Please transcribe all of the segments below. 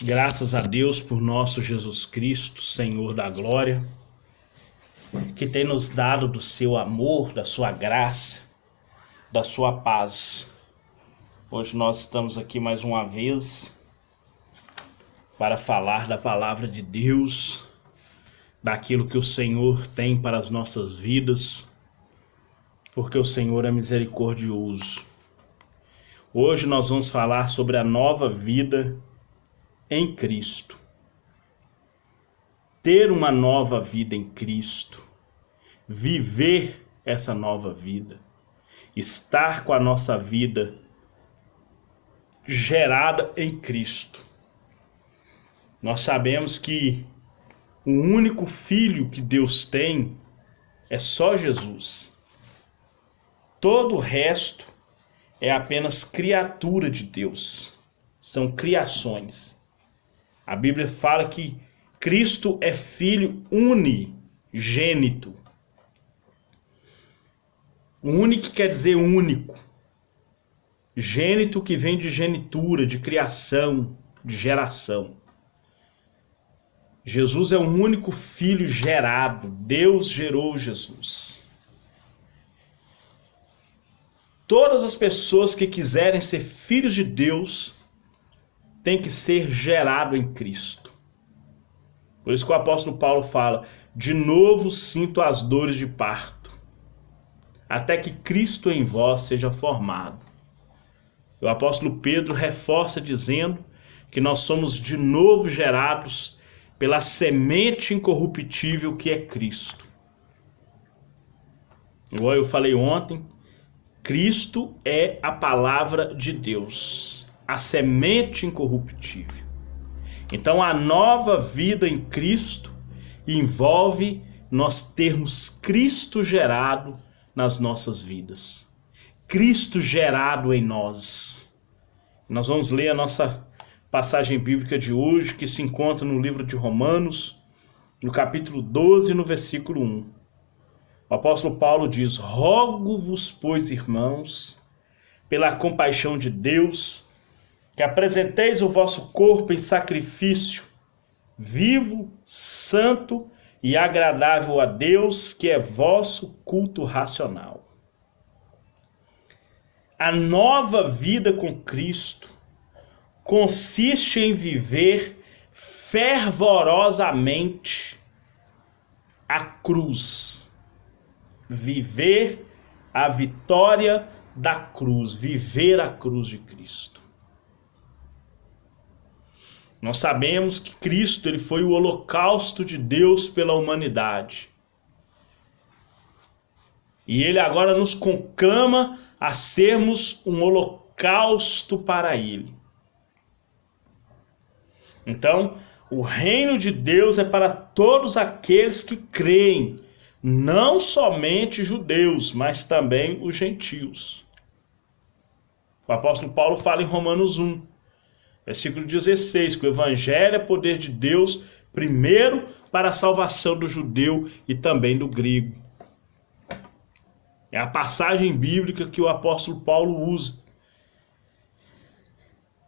Graças a Deus por nosso Jesus Cristo, Senhor da glória, que tem nos dado do seu amor, da sua graça, da sua paz. Hoje nós estamos aqui mais uma vez para falar da palavra de Deus, daquilo que o Senhor tem para as nossas vidas, porque o Senhor é misericordioso. Hoje nós vamos falar sobre a nova vida em Cristo. Ter uma nova vida em Cristo, viver essa nova vida, estar com a nossa vida gerada em Cristo. Nós sabemos que o único filho que Deus tem é só Jesus. Todo o resto é apenas criatura de Deus. São criações. A Bíblia fala que Cristo é filho unigênito. Único quer dizer único. Gênito que vem de genitura, de criação, de geração. Jesus é o único filho gerado. Deus gerou Jesus. Todas as pessoas que quiserem ser filhos de Deus têm que ser gerado em Cristo. Por isso que o apóstolo Paulo fala: de novo sinto as dores de parto, até que Cristo em vós seja formado. O apóstolo Pedro reforça dizendo que nós somos de novo gerados pela semente incorruptível que é Cristo. Igual eu falei ontem, Cristo é a palavra de Deus, a semente incorruptível. Então a nova vida em Cristo envolve nós termos Cristo gerado nas nossas vidas. Cristo gerado em nós. Nós vamos ler a nossa passagem bíblica de hoje, que se encontra no livro de Romanos, no capítulo 12, no versículo 1. O apóstolo Paulo diz: rogo-vos, pois, irmãos, pela compaixão de Deus, que apresenteis o vosso corpo em sacrifício vivo, santo e agradável a Deus, que é vosso culto racional. A nova vida com Cristo consiste em viver fervorosamente a cruz. Viver a vitória da cruz, viver a cruz de Cristo. Nós sabemos que Cristo ele foi o holocausto de Deus pela humanidade. E ele agora nos conclama a sermos um holocausto para ele. Então, o reino de Deus é para todos aqueles que creem, não somente judeus, mas também os gentios. O apóstolo Paulo fala em Romanos 1, versículo 16, que o evangelho é poder de Deus, primeiro para a salvação do judeu e também do grego. É a passagem bíblica que o apóstolo Paulo usa.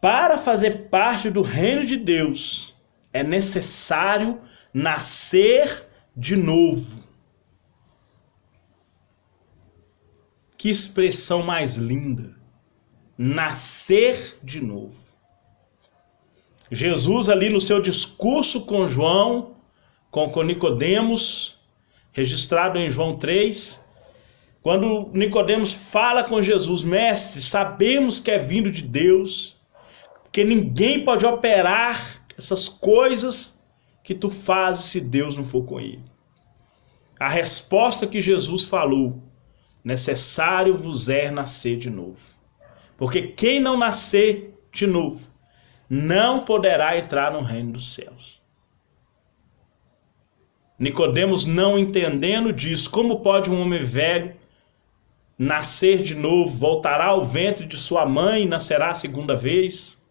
Para fazer parte do reino de Deus, é necessário nascer de novo. Que expressão mais linda! Nascer de novo. Jesus ali no seu discurso com João, com Nicodemos, registrado em João 3, quando Nicodemos fala com Jesus: mestre, sabemos que é vindo de Deus, porque ninguém pode operar essas coisas que tu fazes se Deus não for com ele. A resposta que Jesus falou: necessário vos é nascer de novo. Porque quem não nascer de novo não poderá entrar no reino dos céus. Nicodemos, não entendendo, diz: como pode um homem velho nascer de novo? Voltará ao ventre de sua mãe e nascerá a segunda vez?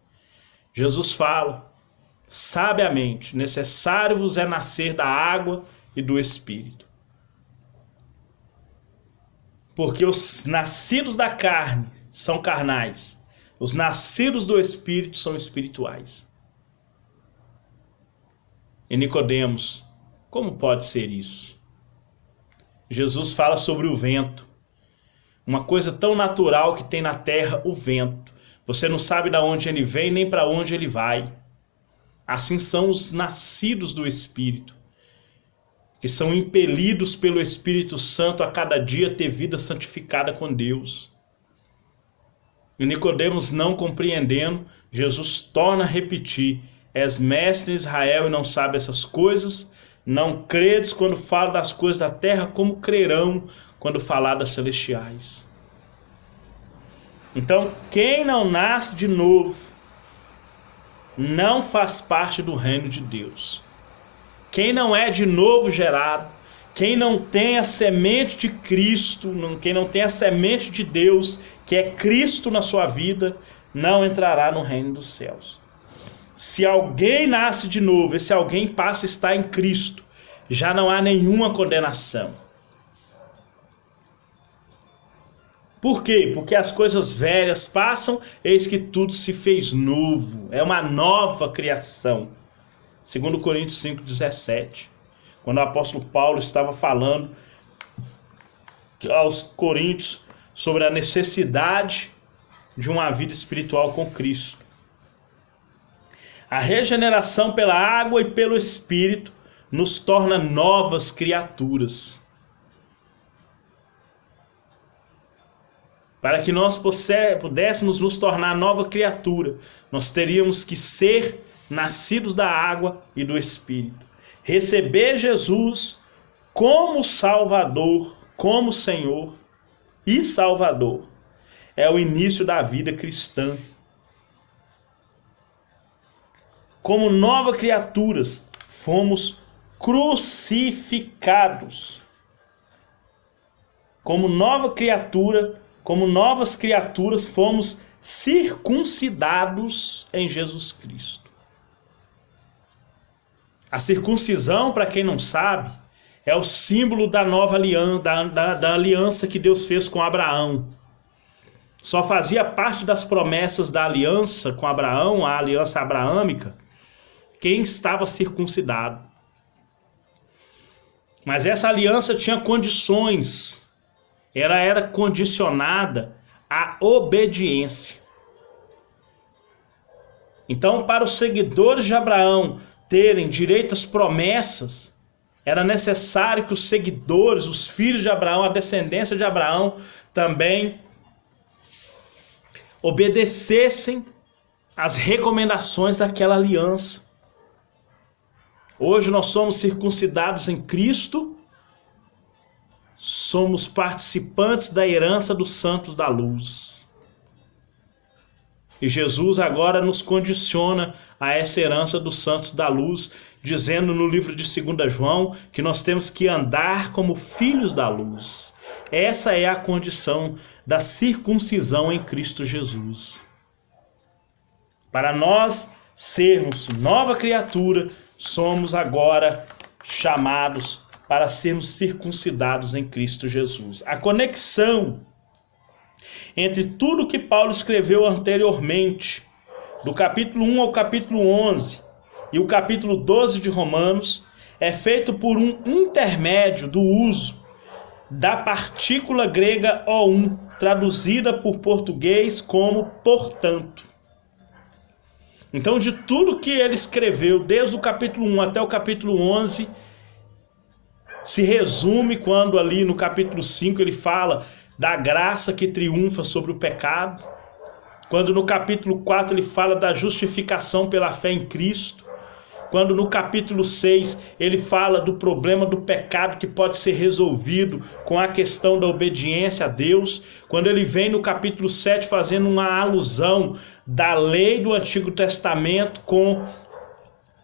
Jesus fala sabiamente: necessário vos é nascer da água e do Espírito. Porque os nascidos da carne são carnais, os nascidos do Espírito são espirituais. E Nicodemos, como pode ser isso? Jesus fala sobre o vento. Uma coisa tão natural que tem na terra, o vento. Você não sabe de onde ele vem nem para onde ele vai. Assim são os nascidos do Espírito, que são impelidos pelo Espírito Santo a cada dia ter vida santificada com Deus. E Nicodemos, não compreendendo, Jesus torna a repetir: és mestre em Israel e não sabe essas coisas? Não credes quando falo das coisas da terra, como crerão quando falar das celestiais? Então, quem não nasce de novo não faz parte do reino de Deus. Quem não é de novo gerado, quem não tem a semente de Cristo, quem não tem a semente de Deus, que é Cristo na sua vida, não entrará no reino dos céus. Se alguém nasce de novo, e se alguém passa a estar em Cristo, já não há nenhuma condenação. Por quê? Porque as coisas velhas passam, eis que tudo se fez novo. É uma nova criação. 2 Coríntios 5,17. Quando o apóstolo Paulo estava falando aos Coríntios sobre a necessidade de uma vida espiritual com Cristo. A regeneração pela água e pelo Espírito nos torna novas criaturas. Para que nós pudéssemos nos tornar nova criatura, nós teríamos que ser nascidos da água e do Espírito. Receber Jesus como Salvador, como Senhor e Salvador. É o início da vida cristã. Como novas criaturas, fomos crucificados. Como nova criatura, como novas criaturas, fomos circuncidados em Jesus Cristo. A circuncisão, para quem não sabe, é o símbolo da nova aliança, da aliança que Deus fez com Abraão. Só fazia parte das promessas da aliança com Abraão, a aliança abraâmica, quem estava circuncidado. Mas essa aliança tinha condições. Ela era condicionada à obediência. Então, para os seguidores de Abraão terem direito às promessas, era necessário que os seguidores, os filhos de Abraão, a descendência de Abraão, também obedecessem às recomendações daquela aliança. Hoje nós somos circuncidados em Cristo, somos participantes da herança dos santos da luz. E Jesus agora nos condiciona a essa herança dos santos da luz, dizendo no livro de 2 João que nós temos que andar como filhos da luz. Essa é a condição da circuncisão em Cristo Jesus. Para nós sermos nova criatura, somos agora chamados para sermos circuncidados em Cristo Jesus. A conexão entre tudo que Paulo escreveu anteriormente, do capítulo 1 ao capítulo 11 e o capítulo 12 de Romanos, é feito por um intermédio do uso da partícula grega O1, traduzida por português como portanto. Então, de tudo que ele escreveu, desde o capítulo 1 até o capítulo 11, se resume quando ali no capítulo 5 ele fala da graça que triunfa sobre o pecado, quando no capítulo 4 ele fala da justificação pela fé em Cristo, quando no capítulo 6 ele fala do problema do pecado que pode ser resolvido com a questão da obediência a Deus, quando ele vem no capítulo 7 fazendo uma alusão da lei do Antigo Testamento com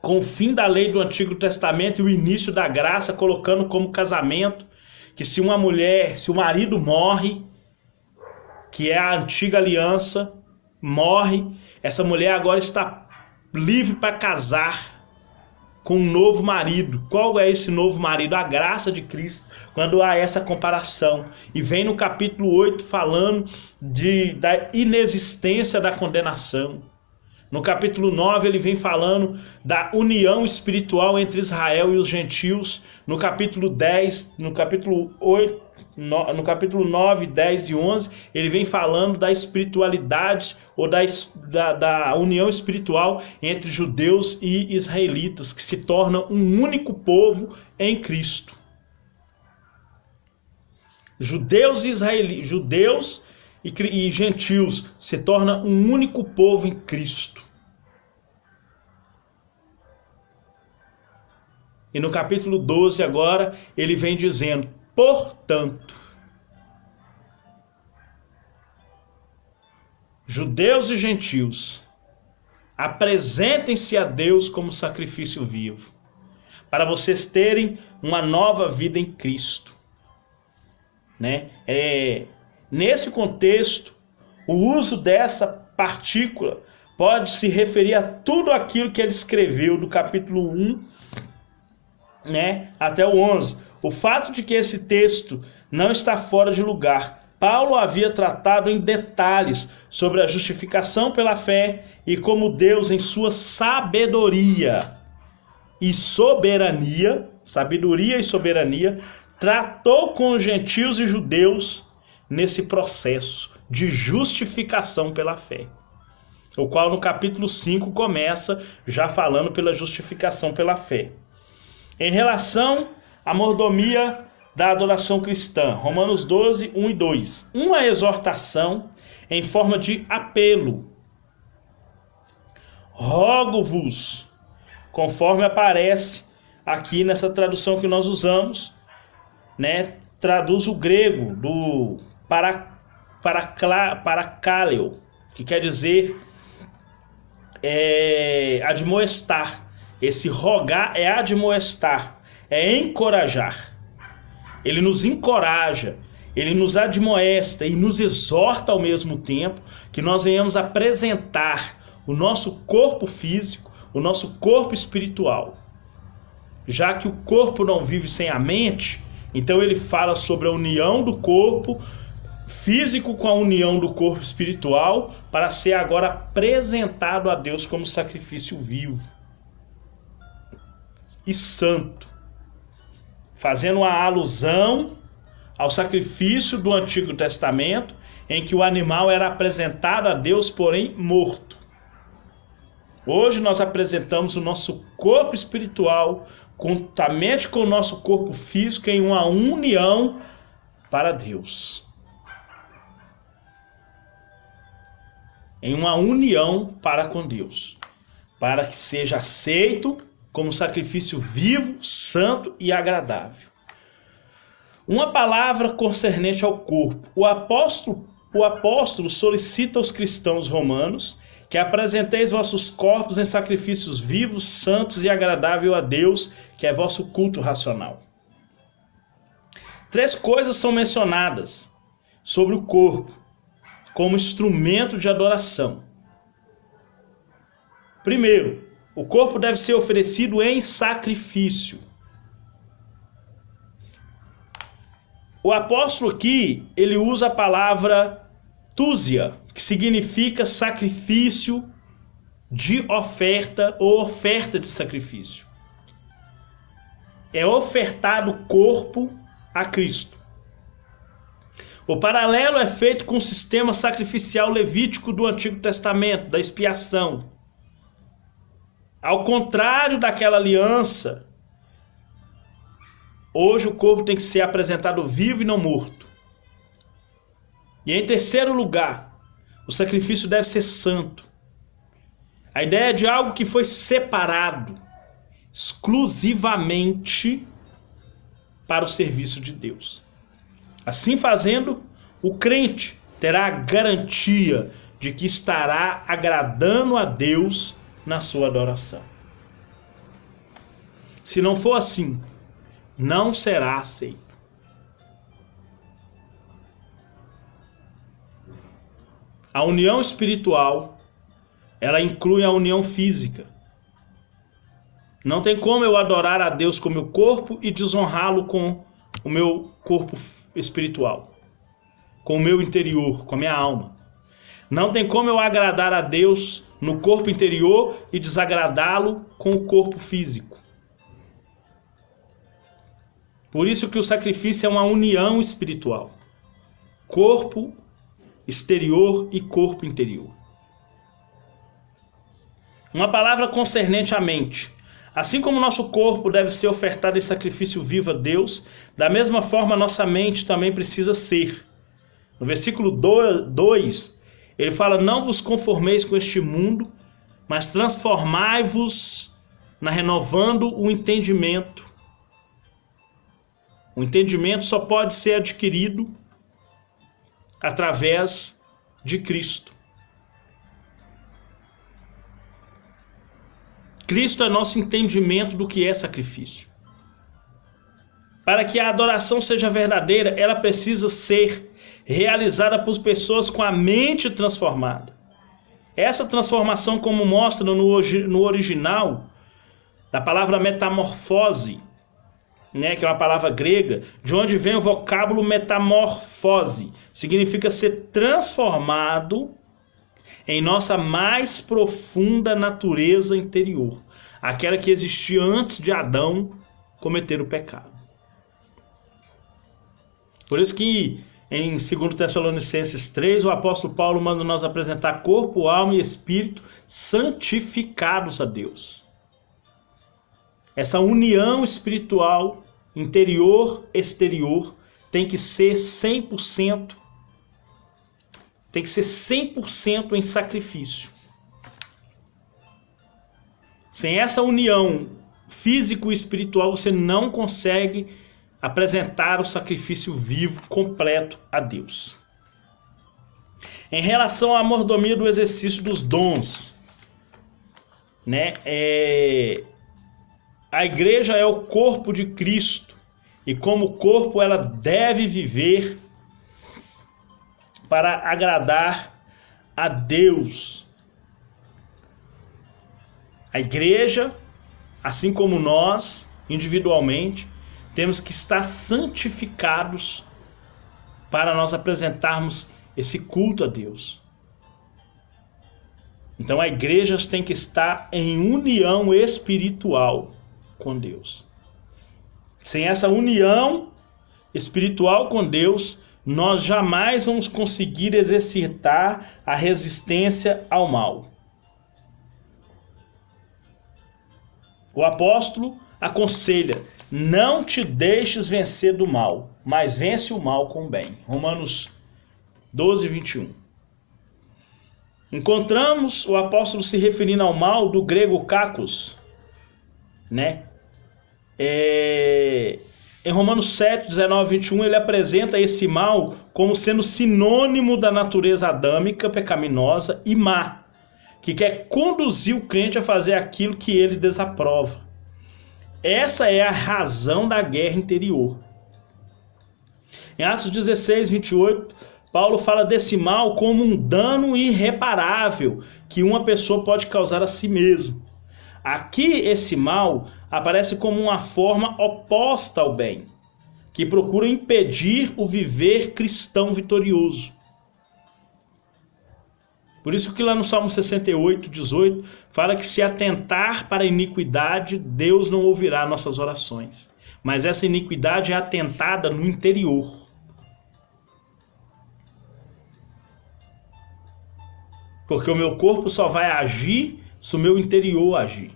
o fim da lei do Antigo Testamento e o início da graça, colocando como casamento, que se uma mulher, se o marido morre, que é a antiga aliança, morre, essa mulher agora está livre para casar com um novo marido. Qual é esse novo marido? A graça de Cristo, quando há essa comparação. E vem no capítulo 8 falando da inexistência da condenação. No capítulo 9 ele vem falando da união espiritual entre Israel e os gentios. No capítulo 10, no capítulo 9, 10 e 11, ele vem falando da espiritualidade ou da união espiritual entre judeus e israelitas, que se torna um único povo em Cristo. Judeus e gentios se tornam um único povo em Cristo. E no capítulo 12 agora, ele vem dizendo: portanto, judeus e gentios, apresentem-se a Deus como sacrifício vivo, para vocês terem uma nova vida em Cristo. Nesse contexto, o uso dessa partícula pode se referir a tudo aquilo que ele escreveu do capítulo 1, até o 11. O fato de que esse texto não está fora de lugar. Paulo havia tratado em detalhes sobre a justificação pela fé e como Deus, em sua sabedoria e soberania, tratou com os gentios e judeus nesse processo de justificação pela fé, o qual no capítulo 5 começa já falando pela justificação pela fé. Em relação à mordomia da adoração cristã, Romanos 12, 1 e 2, uma exortação em forma de apelo. Rogo-vos, conforme aparece aqui nessa tradução que nós usamos, traduz o grego do parakaleo, que quer dizer admoestar. Esse rogar é admoestar, é encorajar. Ele nos encoraja, ele nos admoesta e nos exorta ao mesmo tempo que nós venhamos apresentar o nosso corpo físico, o nosso corpo espiritual. Já que o corpo não vive sem a mente, então ele fala sobre a união do corpo físico com a união do corpo espiritual para ser agora apresentado a Deus como sacrifício vivo e santo, fazendo uma alusão ao sacrifício do Antigo Testamento, em que o animal era apresentado a Deus, porém morto. Hoje nós apresentamos o nosso corpo espiritual juntamente com o nosso corpo físico em uma união para Deus. Em uma união para com Deus, para que seja aceito como sacrifício vivo, santo e agradável. Uma palavra concernente ao corpo. O apóstolo solicita aos cristãos romanos que apresenteis vossos corpos em sacrifícios vivos, santos e agradável a Deus, que é vosso culto racional. 3 coisas são mencionadas sobre o corpo como instrumento de adoração. Primeiro, o corpo deve ser oferecido em sacrifício. O apóstolo aqui, ele usa a palavra túsia, que significa sacrifício de oferta ou oferta de sacrifício. É ofertado o corpo a Cristo. O paralelo é feito com o sistema sacrificial levítico do Antigo Testamento, da expiação. Ao contrário daquela aliança, hoje o corpo tem que ser apresentado vivo e não morto. E em terceiro lugar, o sacrifício deve ser santo. A ideia é de algo que foi separado exclusivamente para o serviço de Deus. Assim fazendo, o crente terá a garantia de que estará agradando a Deus na sua adoração. Se não for assim, não será aceito. A união espiritual, ela inclui a união física. Não tem como eu adorar a Deus com o meu corpo e desonrá-lo com o meu corpo espiritual, com o meu interior, com a minha alma. Não tem como eu agradar a Deus no corpo interior e desagradá-lo com o corpo físico. Por isso que o sacrifício é uma união espiritual. Corpo exterior e corpo interior. Uma palavra concernente à mente. Assim como nosso corpo deve ser ofertado em sacrifício vivo a Deus, da mesma forma nossa mente também precisa ser. No versículo 2, ele fala: não vos conformeis com este mundo, mas transformai-vos renovando o entendimento. O entendimento só pode ser adquirido através de Cristo. Cristo é nosso entendimento do que é sacrifício. Para que a adoração seja verdadeira, ela precisa ser realizada por pessoas com a mente transformada. Essa transformação, como mostra no original, da palavra metamorfose, que é uma palavra grega, de onde vem o vocábulo metamorfose, significa ser transformado em nossa mais profunda natureza interior, aquela que existia antes de Adão cometer o pecado. Por isso que em 2 Tessalonicenses 3, o apóstolo Paulo manda nós apresentar corpo, alma e espírito santificados a Deus. Essa união espiritual, interior-exterior, tem que ser 100%, tem que ser 100% em sacrifício. Sem essa união físico e espiritual, você não consegue apresentar o sacrifício vivo completo a Deus. Em relação à mordomia do exercício dos dons, a igreja é o corpo de Cristo e como corpo ela deve viver para agradar a Deus. A igreja, assim como nós, individualmente, temos que estar santificados para nós apresentarmos esse culto a Deus. Então a igreja tem que estar em união espiritual com Deus. Sem essa união espiritual com Deus, nós jamais vamos conseguir exercitar a resistência ao mal. O apóstolo aconselha: não te deixes vencer do mal, mas vence o mal com o bem. Romanos 12, 21. Encontramos o apóstolo se referindo ao mal do grego kakos, Em Romanos 7, 19 e 21, ele apresenta esse mal como sendo sinônimo da natureza adâmica, pecaminosa e má, que quer conduzir o crente a fazer aquilo que ele desaprova. Essa é a razão da guerra interior. Em Atos 16, 28, Paulo fala desse mal como um dano irreparável que uma pessoa pode causar a si mesmo. Aqui esse mal aparece como uma forma oposta ao bem, que procura impedir o viver cristão vitorioso. Por isso que lá no Salmo 68, 18, fala que se atentar para a iniquidade, Deus não ouvirá nossas orações. Mas essa iniquidade é atentada no interior. Porque o meu corpo só vai agir se o meu interior agir.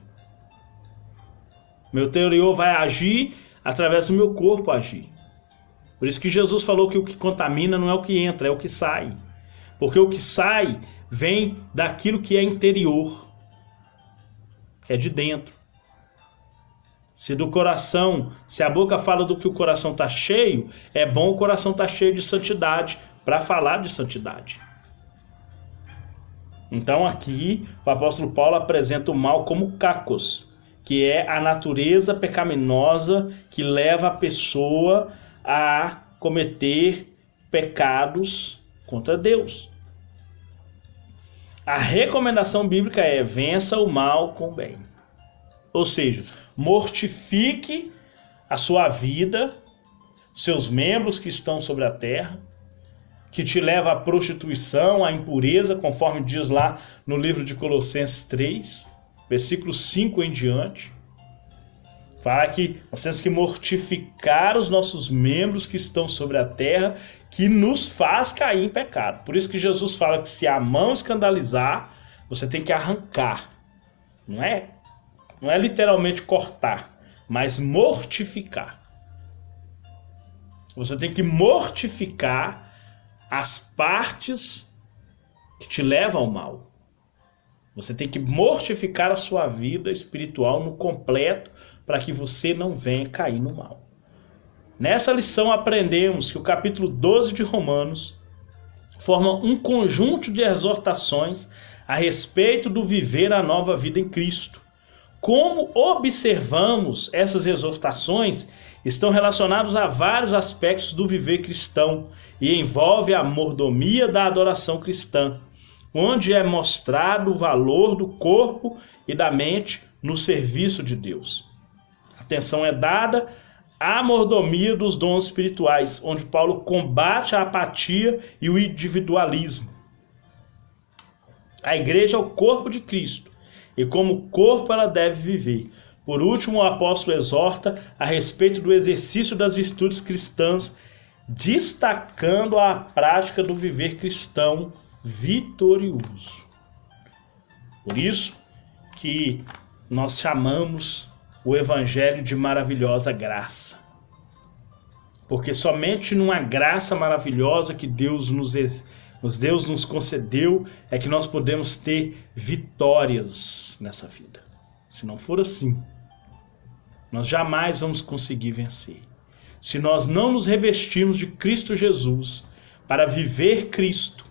Meu interior vai agir através do meu corpo agir. Por isso que Jesus falou que o que contamina não é o que entra, é o que sai. Porque o que sai vem daquilo que é interior, que é de dentro. Se do coração, se a boca fala do que o coração está cheio, é bom o coração estar cheio de santidade, para falar de santidade. Então aqui o apóstolo Paulo apresenta o mal como kakos, que é a natureza pecaminosa que leva a pessoa a cometer pecados contra Deus. A recomendação bíblica é: vença o mal com o bem. Ou seja, mortifique a sua vida, seus membros que estão sobre a terra, que te leva à prostituição, à impureza, conforme diz lá no livro de Colossenses 3, versículo 5 em diante. Fala que nós temos que mortificar os nossos membros que estão sobre a terra, que nos faz cair em pecado. Por isso que Jesus fala que se a mão escandalizar, você tem que arrancar. Não é literalmente cortar, mas mortificar. Você tem que mortificar as partes que te levam ao mal. Você tem que mortificar a sua vida espiritual no completo para que você não venha cair no mal. Nessa lição aprendemos que o capítulo 12 de Romanos forma um conjunto de exortações a respeito do viver a nova vida em Cristo. Como observamos, essas exortações estão relacionadas a vários aspectos do viver cristão e envolve a mordomia da adoração cristã, onde é mostrado o valor do corpo e da mente no serviço de Deus. Atenção é dada à mordomia dos dons espirituais, onde Paulo combate a apatia e o individualismo. A igreja é o corpo de Cristo, e como corpo ela deve viver. Por último, o apóstolo exorta a respeito do exercício das virtudes cristãs, destacando a prática do viver cristão vitorioso. Por isso que nós chamamos o evangelho de maravilhosa graça. Porque somente numa graça maravilhosa que Deus nos concedeu é que nós podemos ter vitórias nessa vida. Se não for assim, nós jamais vamos conseguir vencer. Se nós não nos revestirmos de Cristo Jesus para viver Cristo,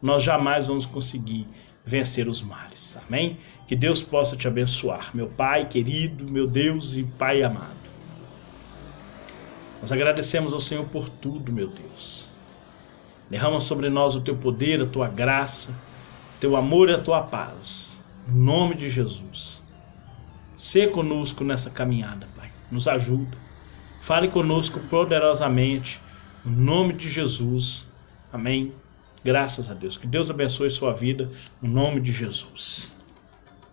nós jamais vamos conseguir vencer os males. Amém? Que Deus possa te abençoar, meu Pai querido, meu Deus e Pai amado. Nós agradecemos ao Senhor por tudo, meu Deus. Derrama sobre nós o teu poder, a tua graça, o teu amor e a tua paz. Em nome de Jesus. Sê conosco nessa caminhada, Pai. Nos ajuda. Fale conosco poderosamente. Em nome de Jesus. Amém. Graças a Deus. Que Deus abençoe sua vida. Em nome de Jesus.